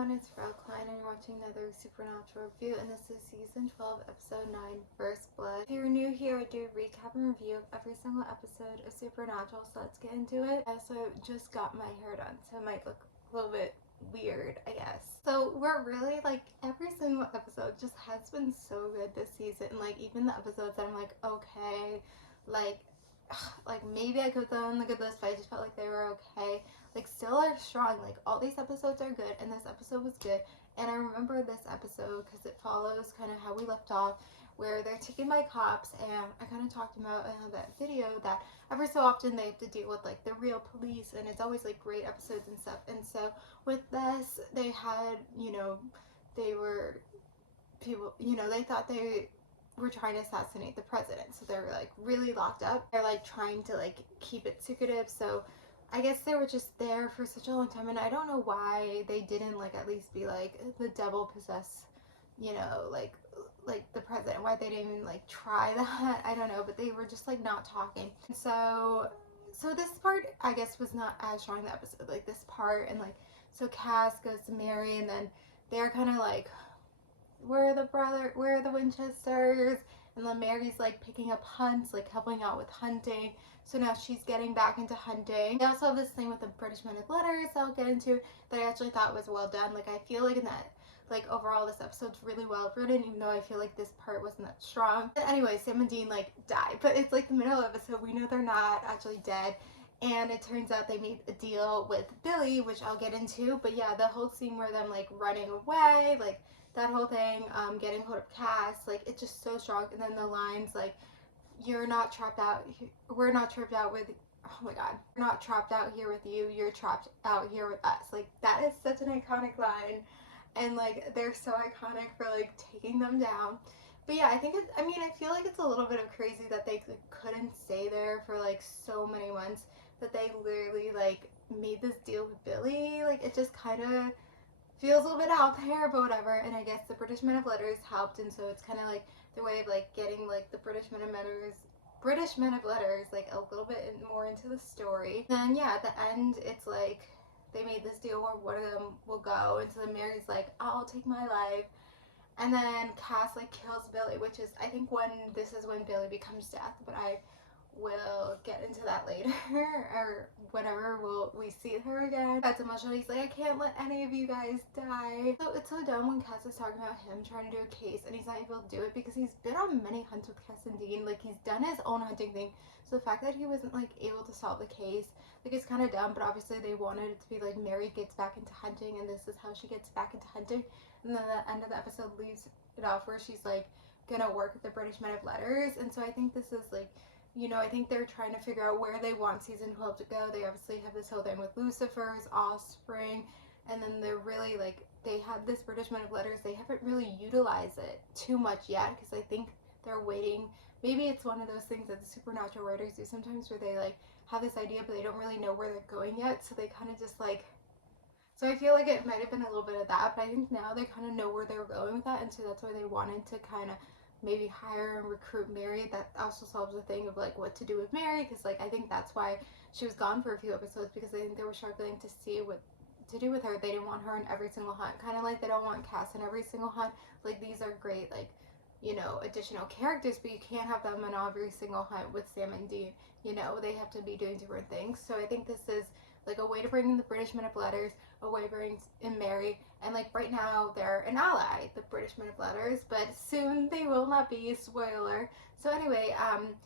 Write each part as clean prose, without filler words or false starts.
everyone, it's Frau Klein and you're watching another Supernatural review, and this is season 12, episode 9, First Blood. If you're new here, I do a recap and review of every single episode of Supernatural, so let's get into it. I also just got my hair done, so it might look a little bit weird, I guess. So we're really, like, every single episode just has been so good this season. Like, even the episodes that I'm like, okay, like maybe I could put them on the good list, but I just felt like they were okay. Like, still are strong. Like, all these episodes are good, and this episode was good. And I remember this episode because it follows kind of how we left off, where they're taken by cops, and I kind of talked about that video that every so often they have to deal with like the real police, and it's always like great episodes and stuff. And so with this, they had, they were people, they thought they were trying to assassinate the president, so they were like really locked up. They're like trying to like keep it secretive, so I guess they were just there for such a long time, and I don't know why they didn't like at least be like the devil possessed, like the president. Why they didn't even like try that, I don't know, but they were just like not talking. So this part I guess was not as strong in the episode, like this part, and like so Cass goes to Mary, and then they're kind of like, where are the Winchesters? And then Mary's like picking up hunts, like helping out with hunting. So now she's getting back into hunting. They also have this thing with the British Men of Letters that I'll get into that I actually thought was well done. Like, I feel like in that, like, overall this episode's really well written, even though I feel like this part wasn't that strong. But anyway, Sam and Dean like die, but it's like the middle of the episode, we know they're not actually dead. And it turns out they made a deal with Billy, which I'll get into. But yeah, the whole scene where them like running away, like that whole thing, getting hold of Cass, like it's just so strong. And then the lines like, you're not trapped out, we're not trapped out with, oh my god, we're not trapped out here with you, you're trapped out here with us. Like, that is such an iconic line, and like they're so iconic for like taking them down. But yeah, I think it's, I mean, I feel like it's a little bit of crazy that they couldn't stay there for like so many months, that they literally like made this deal with Billy. Like, it just kind of feels a little bit out there, but whatever. And I guess the British Men of Letters helped, and so it's kind of like their way of like getting like the British Men of Letters like a little bit more into the story. Then yeah, at the end it's like they made this deal where one of them will go, and so then Mary's like, I'll take my life. And then Cass like kills Billy, which is, I think, this is when Billy becomes death, but I will get into that later or whenever we see her again. That's emotional. He's like, I can't let any of you guys die. So it's so dumb when Cass is talking about him trying to do a case and he's not able to do it because he's been on many hunts with Cass and Dean. Like, he's done his own hunting thing. So the fact that he wasn't like able to solve the case, like, it's kind of dumb. But obviously they wanted it to be like Mary gets back into hunting, and this is how she gets back into hunting. And then the end of the episode leaves it off where she's like gonna work with the British Men of Letters. And so I think this is like, I think they're trying to figure out where they want season 12 to go. They obviously have this whole thing with Lucifer's offspring, and then they're really like, they have this British Men of Letters. They haven't really utilized it too much yet because I think they're waiting. Maybe it's one of those things that the Supernatural writers do sometimes where they like have this idea but they don't really know where they're going yet, so they kind of just like, so I feel like it might have been a little bit of that, but I think now they kind of know where they were going with that, and so that's why they wanted to kind of maybe hire and recruit Mary. That also solves the thing of like what to do with Mary, because like I think that's why she was gone for a few episodes, because I think they were struggling to see what to do with her. They didn't want her in every single hunt, kind of like they don't want Cass in every single hunt. Like, these are great, like, additional characters, but you can't have them in every single hunt with Sam and Dean. They have to be doing different things. So I think this is like a way to bring in the British Men of Letters, a way to bring in Mary, and like right now they're an ally, the British Men of Letters, but soon they will not be, spoiler. So anyway,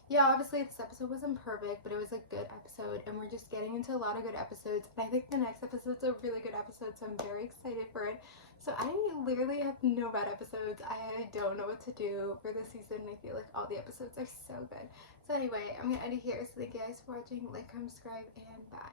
yeah, obviously this episode wasn't perfect, but it was a good episode, and we're just getting into a lot of good episodes, and I think the next episode's a really good episode, so I'm very excited for it. So I literally have no bad episodes. I don't know what to do for this season. I feel like all the episodes are so good. So anyway, I'm gonna end it here. So thank you guys for watching. Like, comment, subscribe, and bye.